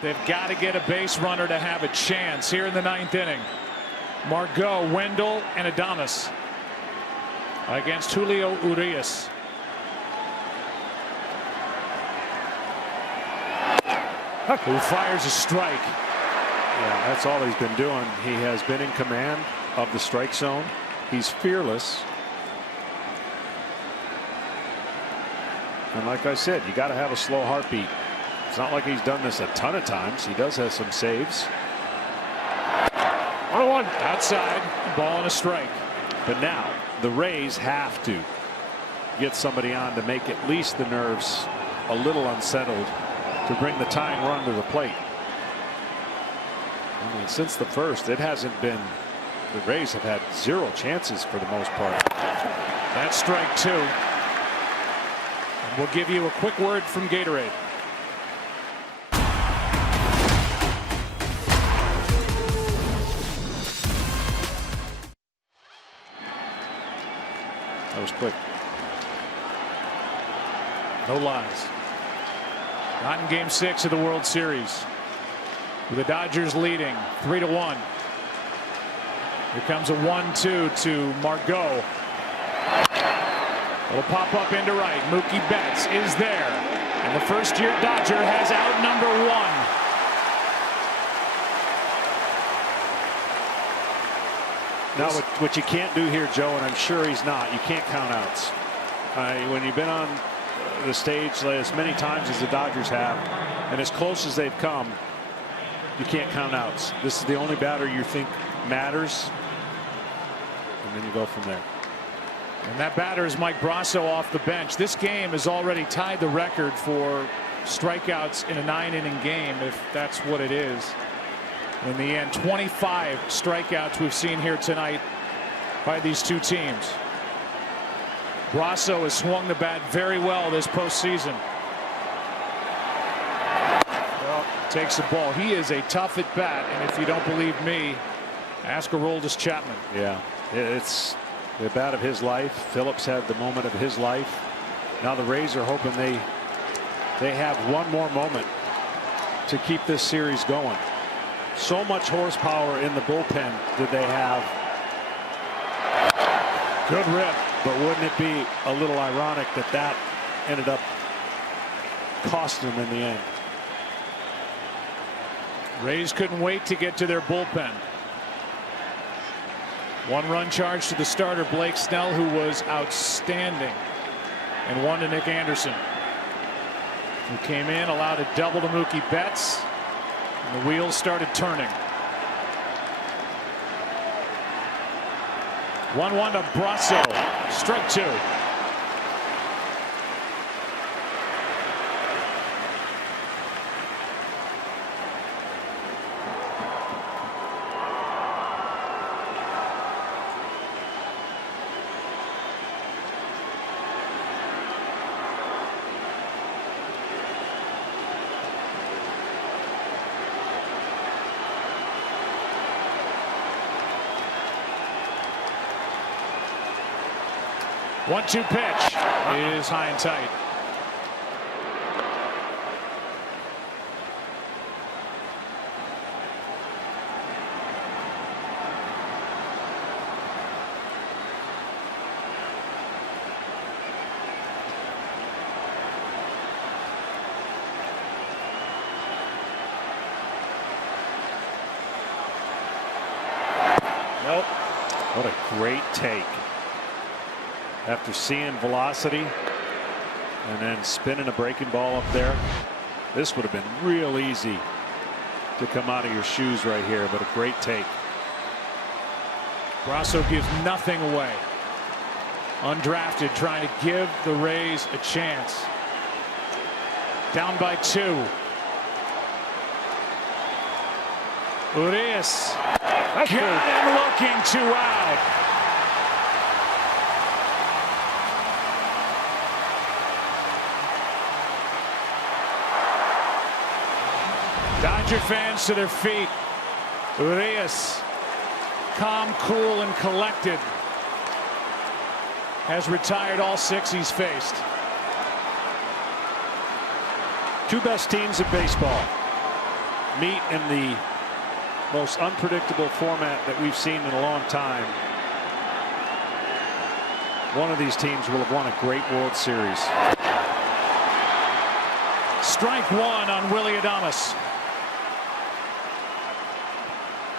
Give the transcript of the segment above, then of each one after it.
They've got to get a base runner to have a chance here in the 9th inning. Margot, Wendell, and Adames against Julio Urias. Who fires a strike. Yeah, that's all he's been doing. He has been in command of the strike zone. He's fearless. And like I said, you got to have a slow heartbeat. It's not like he's done this a ton of times. He does have some saves. 1-1 outside, ball and a strike. But now the Rays have to get somebody on to make at least the nerves a little unsettled to bring the tying run to the plate. I mean, since the first, it hasn't been. The Rays have had 0 chances for the most part. That's strike 2. And we'll give you a quick word from Gatorade. That was quick. No lies. Not in Game 6 of the World Series. With the Dodgers leading 3-1. Here comes a 1-2 to Margot. It'll pop up into right. Mookie Betts is there. And the first-year Dodger has out number 1. Now, what you can't do here, Joe, and I'm sure he's not, you can't count outs. When you've been on the stage as many times as the Dodgers have, and as close as they've come, you can't count outs. This is the only batter you think matters, and then you go from there. And that batter is Mike Brasso off the bench. This game has already tied the record for strikeouts in a 9-inning game, if that's what it is. In the end, 25 strikeouts we've seen here tonight by these two teams. Brasso has swung the bat very well this postseason. Well, takes the ball. He is a tough at bat, and if you don't believe me, ask Aroldis Chapman. Yeah, it's the bat of his life. Phillips had the moment of his life. Now the Rays are hoping they have one more moment to keep this series going. So much horsepower in the bullpen did they have. Good rip. But wouldn't it be a little ironic that that ended up costing them in the end? Rays couldn't wait to get to their bullpen. 1-run charge to the starter Blake Snell, who was outstanding, and 1 to Nick Anderson, who came in, allowed a double to Mookie Betts, and the wheels started turning. 1-1 to Brasso. Strike 2. One-two pitch is high and tight. Nope. What a great take. After seeing velocity and then spinning a breaking ball up there, this would have been real easy to come out of your shoes right here, but a great take. Brasso gives nothing away. Undrafted, trying to give the Rays a chance. Down by 2. Urias got him looking, 2 out. Dodger fans to their feet. Urias, calm, cool, and collected, has retired all 6 he's faced. 2 best teams in baseball. meet in the most unpredictable format that we've seen in a long time, one of these teams will have won a great World Series. Strike one on Willie Adames.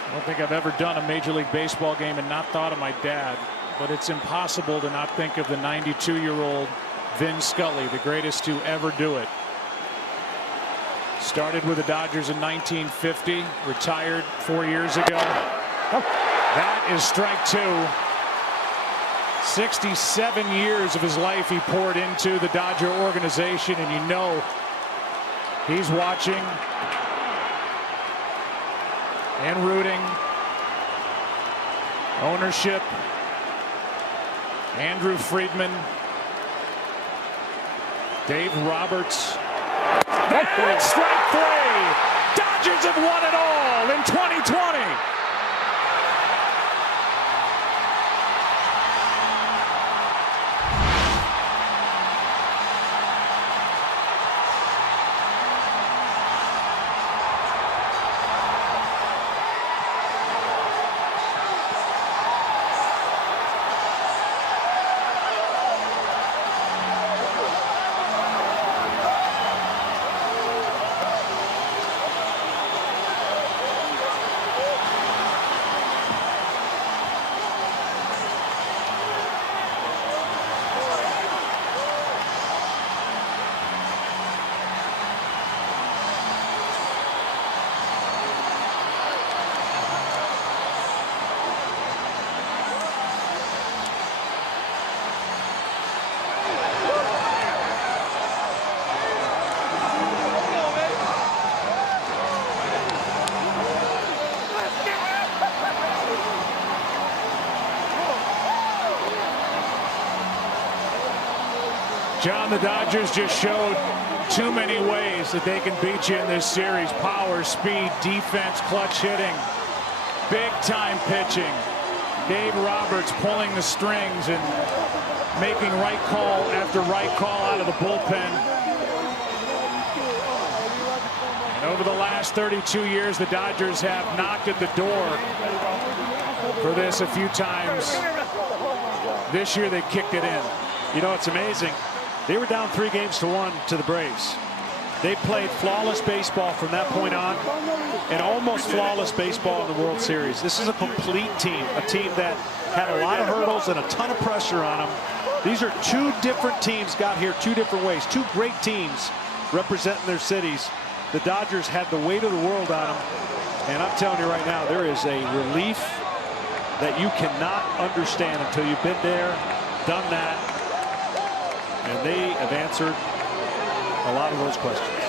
I don't think I've ever done a Major League Baseball game and not thought of my dad, but it's impossible to not think of the 92-year-old Vin Scully, the greatest to ever do it. Started with the Dodgers in 1950, retired 4 years ago. That is strike two. 67 years of his life he poured into the Dodger organization, and you know he's watching and rooting. Ownership, Andrew Friedman, Dave Roberts. And strike three. Dodgers have won it all in 2020. John, the Dodgers just showed too many ways that they can beat you in this series. Power, speed, defense, clutch hitting, big time pitching. Dave Roberts pulling the strings and making right call after right call out of the bullpen. And over the last 32 years, the Dodgers have knocked at the door for this a few times. This year they kicked it in. You know, it's amazing. They were down 3-1 to the Braves. They played flawless baseball from that point on, and almost flawless baseball in the World Series. This is a complete team, a team that had a lot of hurdles and a ton of pressure on them. These are two different teams got here two different ways. Two great teams representing their cities. The Dodgers had the weight of the world on them, and I'm telling you right now, there is a relief that you cannot understand until you've been there, done that. And they have answered a lot of those questions.